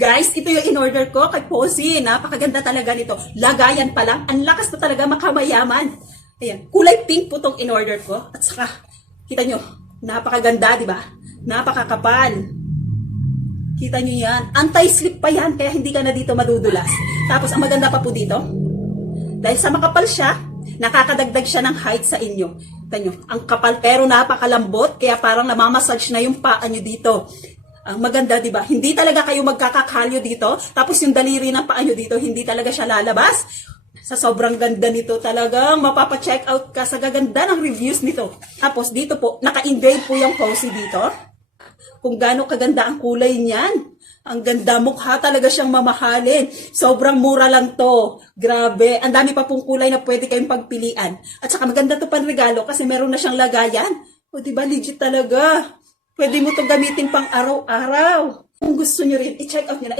Guys, ito yung in-order ko kay Posy. Napakaganda talaga nito. Lagayan pa lang. Ang lakas na talaga makamayaman. Ayan, kulay pink po itong in-order ko. At saka, kita nyo, napakaganda, di ba? Napakakapal. Kita nyo yan. Anti-slip pa yan, kaya hindi ka na dito madudulas. Tapos, ang maganda pa po dito, dahil sa makapal siya, nakakadagdag siya ng height sa inyo. Kita nyo, ang kapal pero napakalambot, kaya parang namamassage na yung paa nyo dito. Ang maganda, di ba? Hindi talaga kayo magkakakalyo dito. Tapos yung daliri ng paa nyo dito, hindi talaga siya lalabas. Sa sobrang ganda nito, talagang mapapa-check out ka sa gaganda ng reviews nito. Tapos dito po, naka-engrave po yung Posy dito. Kung gaano kaganda ang kulay niyan. Ang ganda, mukha talaga siyang mamahalin. Sobrang mura lang to. Grabe. Ang dami pa pong kulay na pwede kayong pagpilian. At saka maganda to panregalo kasi meron na siyang lagayan. O diba, legit talaga. Pwede mo to gamitin pang araw-araw. Kung gusto nyo rin, i-check out nyo na.